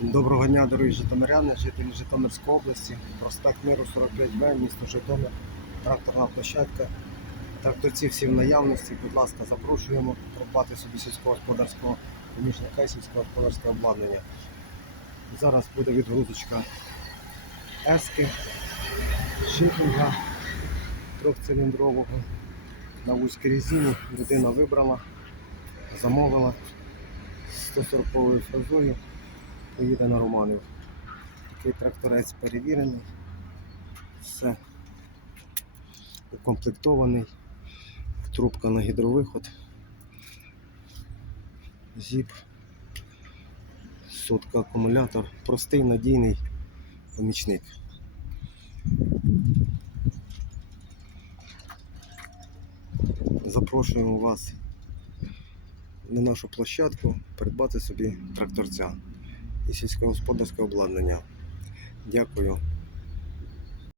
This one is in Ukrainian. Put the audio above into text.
Доброго дня, дорогі житомиряни, жителі Житомирської області, проспект Миру 45Б, місто Житомир, тракторна площадка. Тракторці всі в наявності, будь ласка, запрошуємо придбати собі сільськогосподарського помічника і сільськогосподарське обладнання. Зараз буде відгрузочка ески, шифінга трьохциліндрового на вузькій резині. Людина вибрала, замовила 140 фразою поїде на Романів. Такий тракторець перевірений, все. Укомплектований, трубка на гідровиход, зіп, сотка акумулятор, простий надійний помічник. Запрошуємо вас на нашу площадку придбати собі тракторця і сільськогосподарське обладнання. Дякую